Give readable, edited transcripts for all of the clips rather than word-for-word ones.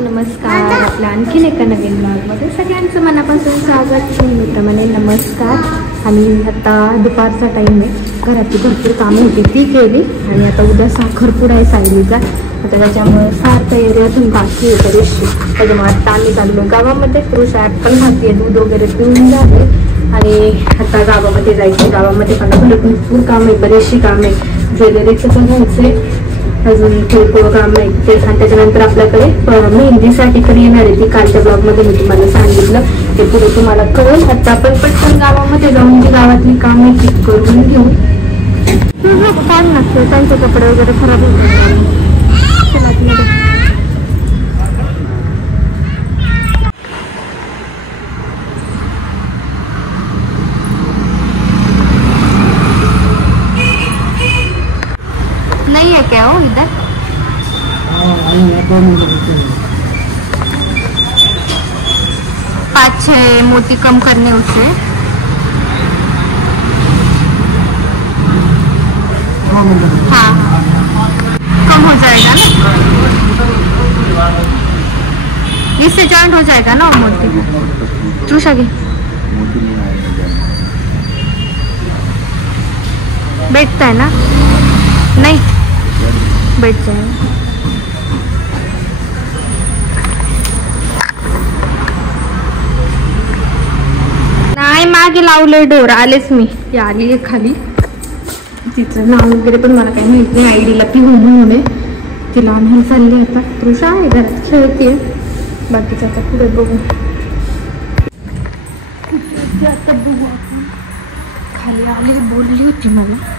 नमस्कार. आपल्या आणखीन एका नवीन ब्लॉगमध्ये सगळ्यांचं मनापासून स्वागत. मी नमस्कार. आणि आता दुपारचा टाईम आहे. घरातली भरपूर कामं होती ती केली आणि आता उद्या साखरपुडा आहे सायलीचा. आता त्याच्यामुळे फार तयारी अजून बाकी आहे बरीचशी. त्याच्यामुळे आता आम्ही चाललो गावामध्ये. पुरुष ॲपल खाते, दूध वगैरे पिऊन झाले आणि आता गावामध्ये जायचं. गावामध्ये पण भरपूर काम आहे, बरीचशी काम आहे. ज्वेलरीचं पण घ्यायचं आहे, अजून किरकोळ काम आहे ते. आणि त्याच्यानंतर आपल्याकडे मेहंदीसाठी पण येणार आहे. ती कालच्या ब्लॉगमध्ये मी तुम्हाला सांगितलं, ते पुढे तुम्हाला कळेल. आता आपण पटकन गावामध्ये जाऊन जी गावातली कामं ती करून घेऊ. काय नसतं, त्यांचे कपडे वगैरे खराब होते. नहीं है क्या हो इधर? 5-6 मोती कम करने उसे. हाँ कम हो जाएगा ना, इससे जॉइंट हो जाएगा ना वो मोती. ट्रूशा की बैठता है ना? नहीं बैठ जाएगा. नाही मागे लावले डोर. आलेच मी. आली आहे खाली. तिचं नाव वगैरे पण मला काही माहित नाही. आयडीला पिहू म्हणून आहे. तिला आम्ही चालले आता. तृषा आहे घरात खेळते. बाकीचं आता पुढे बघू. आता बघू आपण. खाली आली बोलली होती मला.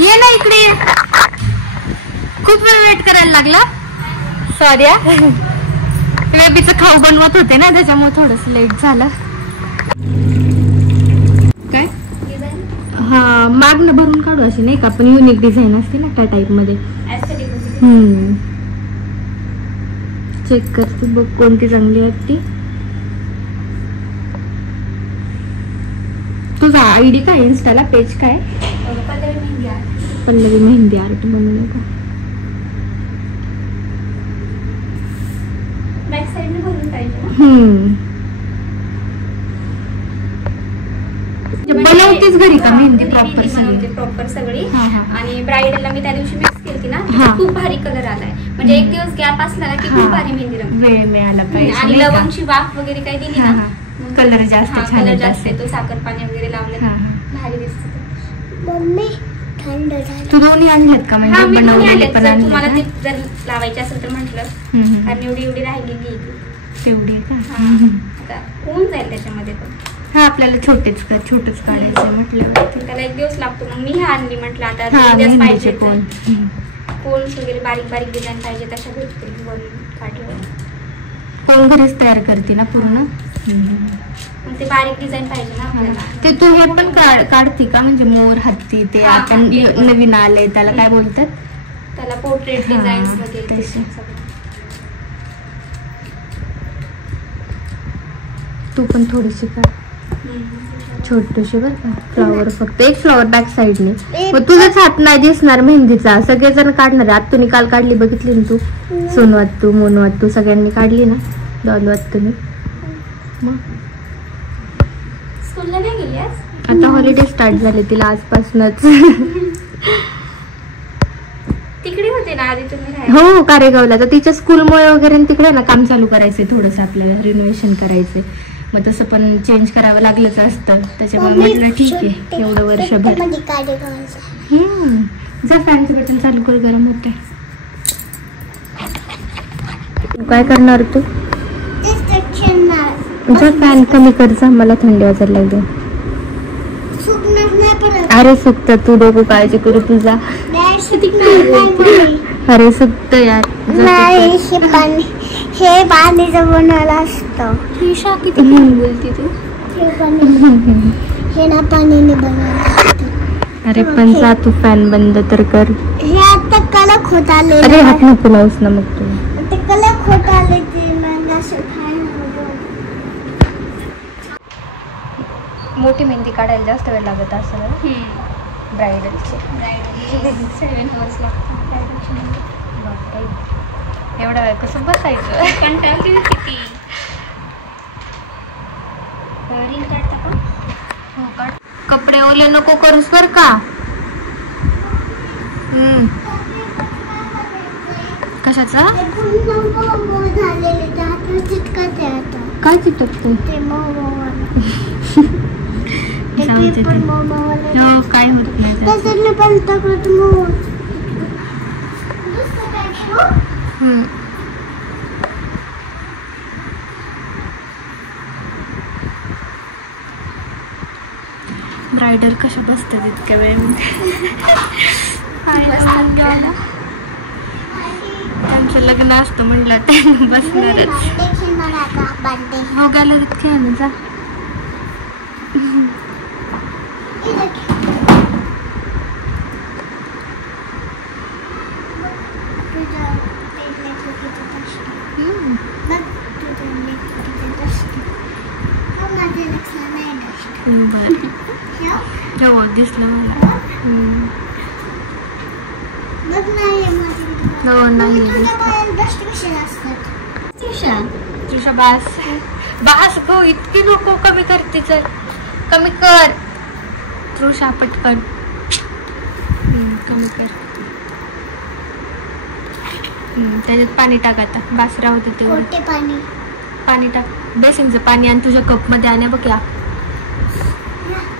ये ना इकडे. खूप वेळ वेट करायला लागला. सॉरी. बेबीचं खाऊ बनवत होते ना, त्याच्यामुळे थोडस लेट झालं. काय हा मागणं भरून काढू अशी नाही का आपण. युनिक डिझाईन असते ना त्या टाइप मध्ये. चेक करते बघ कोणती चांगली आहे ती. तुझा आयडी काय इन्स्टाला पेज काय? पल्लवी मेहंदी आर्ट बनवलं का? बनवतेच घरी का मेहंदी प्रॉपर सगळी. आणि ब्राइडलला मी त्या दिवशी मिक्स केली ना, खूप भारी कलर आलाय. म्हणजे एक दिवस गॅप असला ना की खूप भारी मेहंदी रंग वेळ मिळाला पाहिजे. आणि लवंगची वाफ वगैरे काही दिली ना, कलर जास्त छान. कलर जास्त येतो. साखर पाणी वगैरे लावले भारी दिसत. मम्मी तू दोन्ही आणलेत का? म्हणजे बनवलेले पण आणले. तुम्हाला ते जर लावायचे असेल तर म्हटलं. आणि एवढी राहिलेली तेवढी का? आता होऊन जाईल त्याच्यामध्ये पण. हा आपल्याला छोटच काढायचं म्हटल्यावर त्याला एक दिवस लागतो. मग मी आणली म्हटलं आता पाहिजे पोल्स वगैरे बारीक बारीक डिझाईन पाहिजे तशा भेटतील. पोल घरीच तयार करते ना पूर्ण. मग ते बारीक डिझाईन पाहिजे ना आपल्याला. ते तू हे पण काढते का? म्हणजे मोर हत्ती ते आपण नवीन आलंय त्याला काय बोलतात? त्याला पोर्ट्रेट डिझाईन वगैरे. तू पण थोडीशी काढ छोटीशी बरं का. फ्लॉवर फक्त एक फ्लॉवर बॅक साईडने. मग तुझंच हात नाही दिसणार मेहंदीचा. सगळेजण काढणार. आत्तूनी काल काढली बघितली ना तू. सोनू आत्तू, मोनू आत्तू सगळ्यांनी काढली ना. दोन आत्तूनी. मग स्कूलला नाही गेली आज? आता हॉलिडे स्टार्ट झाले तिला आजपासूनच. तिकडे होते ना आधी तुम्ही? हो कारेगावला. तर तिच्या स्कूलमुळे वगैरे तिकडे ना काम चालू करायचंय. थोडंसं आपल्याला रिनोव्हेशन करायचंय. मग तसं पण चेंज करावं लागलंच असतं. त्याच्यामुळे म्हटलं ठीक आहे एवढं वर्षभर. जर फॅनचं बटन चालू कर, गरम होते. काय करणार तू? जर फॅन कमी करचा, मला थंडी वाजायला लागली. अरे सुक्त तू डोकं काळजी करू तुझा. अरे सुक्त यार. हे पाणीचं बनवलं असतं. किती बोलती तू? हे ना पाणीने बनवलं. अरे पण जा तू फॅन बंद तर कर. हे आता कलक होत आले. अरे हात नको लावूस ना मग तू. ते कलक होत आले ते मग असं मोठी मेहंदी काढायला जास्त वेळ लागत असेल ब्रायडलची. 7 hours लागतात त्यापेक्षा एवढा वेळ कसं बसायचं कंटाळते किती रिंग काढता का? हो काढ. कपडे ओले नको करूस बर का. कशाचा काय चिटकतो काय होत नाही. ब्रायडल कशा बसतात इतक्या वेळ त्यांचं लग्न असतं म्हटलं त्यांना बसणारच. हो गॅलरीत खेळ जा. जवळ दिसलं मला. हो नाही तुझ्या बास बास गो इतकी नको. कमी करते चल कमी कर तृषा पटकन. कमी कर. त्याच्यात पाणी टाक आता. बास राहू ते पाणी टाक. बेसिनचं पाणी आणि तुझ्या कप मध्ये आणा बघ या.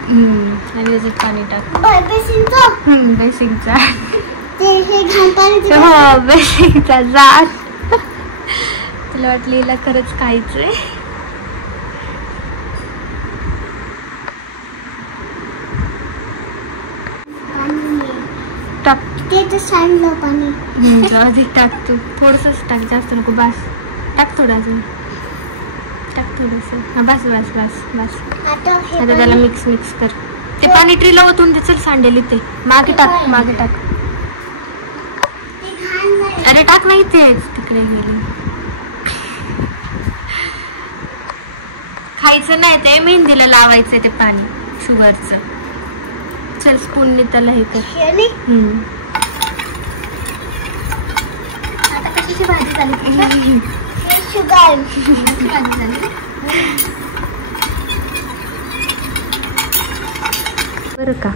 आणि त्याच्यात पाणी टाक. बेसिनचा हो बेसिनचा जात. तुला वाटलं हिला खरंच खायचंय. टाक पाणी आधी टाक. तू थोडंसंच टाक जास्त नको. बास टाक थोडं अजून टाक थोडंसं. हा बस बस बस बस. आता त्याला मिक्स कर. ते पाणी ट्रीला ओतून दे. चल सांडेल इथे मागे टाक मागे टाक. अरे टाक नाही तेच तिकडे गेली. खायचं नाही ते मेहंदीला लावायचं ते पाणी शुगरचं. चल स्पूनने त्याला हे कर. आता कशाची भाजी झाली? शुगर भाजी झाली बरं का.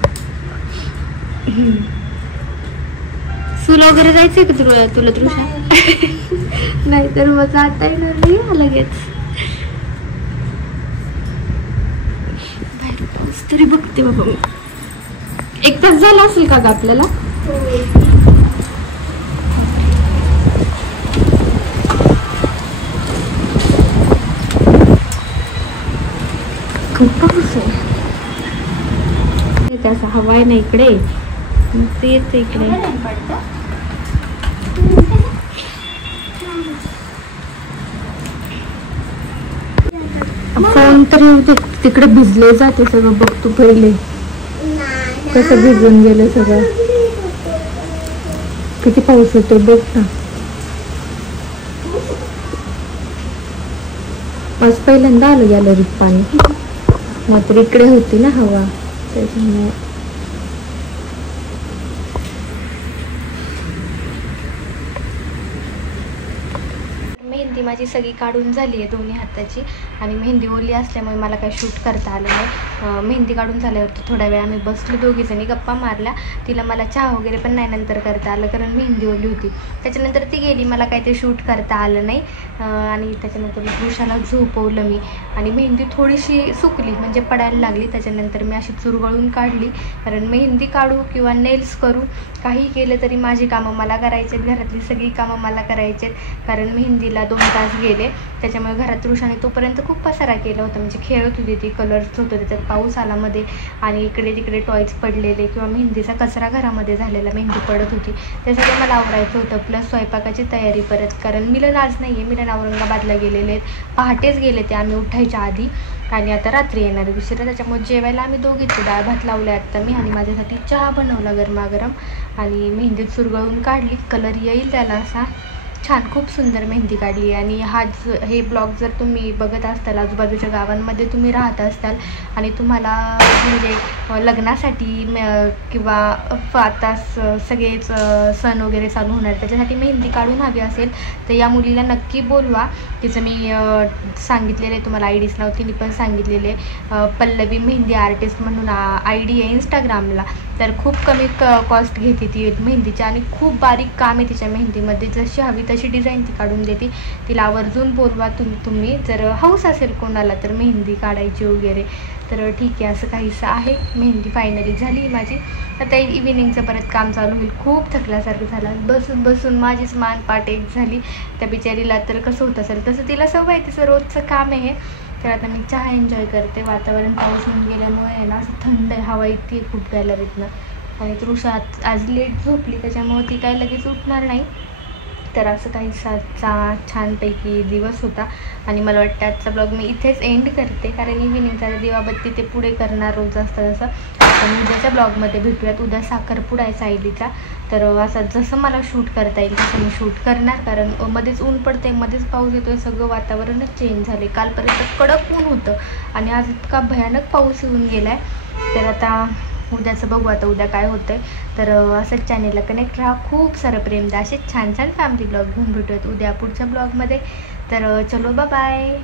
सुला वगैरे जायचंय का तुला तृषा? नाही तर मग जाता येणार नाही लगेच. बाहेर पाऊस तरी बघते बाबा. 1 तास झाला असेल का ग आपल्याला? खूप पाऊस आहे. त्याचा हवा आहे ना इकडे. तेच इकडे फोन तर तिकडे भिजले जाते सगळं. बघ तू पहिले कसं भिजून गेलं सगळं. किती पाऊस होतो बघ ना. आज पहिल्यांदा आलं गॅलरीत पाणी. मात्र इकडे होती ना हवा त्याच्यामुळे. मेहंदी माझी सगळी काढून झाली आहे दोन्ही हाताची. आणि मेहंदी ओली असल्यामुळे मला काही शूट करता आलं नाही. मेहंदी काढून झाल्यावरती थोड्या वेळ आम्ही बसलो दोघीजणी गप्पा मारल्या. तिला मला चहा वगैरे पण नाही नंतर करता आलं कारण मेहंदी ओली होती. त्याच्यानंतर ती गेली. मला काही ते शूट करता आलं नाही. आणि त्याच्यानंतर तृषाला झोपवलं मी. आणि मेहंदी थोडीशी सुकली म्हणजे पडायला लागली. त्याच्यानंतर मी अशी चुरगळून काढली. कारण मेहंदी काढू किंवा नेल्स करू काही केलं तरी माझी कामं मला करायची आहेत. घरातली सगळी कामं मला करायची आहेत. कारण मेहंदीला 2 तास गेले. त्याच्यामुळे घरात तृषाने तोपर्यंत खूप पसारा केला होता. म्हणजे खेळत होती ती. कलर्स होतं त्याच्यात. पाऊस आला मध्ये आणि इकडे तिकडे टॉयज पडलेले किंवा मेहंदीचा कचरा घरामध्ये झालेला. मेहंदी पडत होती. त्यासाठी मला आवरायचं होतं. प्लस स्वयंपाकाची तयारी परत. कारण मिलन आज नाही आहे. मिलन औरंगाबादला गेलेले आहेत. पहाटेच गेले ते आम्ही उठायच्या आधी. आणि आता रात्री येणार दुसरं. त्याच्यामुळे जेवायला आम्ही दोघीच. डाळ भात लावला आत्ता मी. आणि माझ्यासाठी चहा बनवला गरमागरम. आणि मेहंदीत चुरगळून काढली. कलर येईल त्याला असा छान, खूप सुंदर मेहंदी काढली. आणि हे ब्लॉग जर तुम्ही बघत असताल, आजूबाजूच्या गावांमध्ये तुम्ही राहत असताल आणि तुम्हाला म्हणजे लग्नासाठी किंवा आता सगळेच सण वगैरे चालू होणार, त्याच्यासाठी मेहंदी काढून हवी असेल तर या मुलीला नक्की बोलवा. तिचं मी सांगितलेलं तुम्हाला आयडीच नाव तिने पण सांगितलेले, पल्लवी मेहंदी आर्टिस्ट म्हणून आयडी आहे इंस्टाग्रामला. तर खूप कमी कॉस्ट घेते ती मेहंदीची आणि खूप बारीक काम आहे तिच्या मेहंदीमध्ये. जशी हवी तशी डिझाईन ती काढून देते. तिला आवर्जून बोलवा तुम्ही जर हौस असेल कोणाला तर मेहंदी काढायची वगैरे. तर ठीक आहे, असं काहीसं आहे. मेहंदी फायनली झाली माझी. आता इव्हिनिंगचं परत काम चालू होईल. खूप थकल्यासारखं झालं, बसून बसून माझीच मान पाठ एक झाली. त्या बिचारीला तर कसं होत असेल तसं तिला सवय आहे, तिचं रोजचं काम आहे. तर आता मी चहा एन्जॉय करते. वातावरण पाऊस होऊन गेल्यामुळे आहे ना असं थंड हवा येते खूप गॅलरीतनं. आणि तृषा आज लेट झोपली त्याच्यामुळे ती काय लगेच उठणार नाही. तर असं काही छानपैकी दिवस होता. आणि मला वाटतं आजचा ब्लॉग मी इथेच एंड करते, कारण इव्हिनिंगचा दिवाबत्ती ते पुढे करणार रोज असतं तसं. आपण उद्याच्या ब्लॉगमध्ये भेटूयात. उद्या साखरपुडा आहे सायलीचा. तर असं जसं मला शूट करता येईल तसं मी शूट करणार, कारण मध्येच ऊन पडते, मध्येच पाऊस येतो आहे, सगळं वातावरणच चेंज झाले. कालपर्यंत कडक ऊन होतं आणि आज इतका भयानक पाऊस येऊन गेला आहे. तर आता उद्याचं बघू, आता उद्या काय होतं आहे. तर असंच चॅनेलला कनेक्ट राहा, खूप सारं प्रेम द्या. असे छान छान फॅमिली ब्लॉग घेऊन भेटूयात उद्या पुढच्या ब्लॉगमध्ये. तर चलो बाय.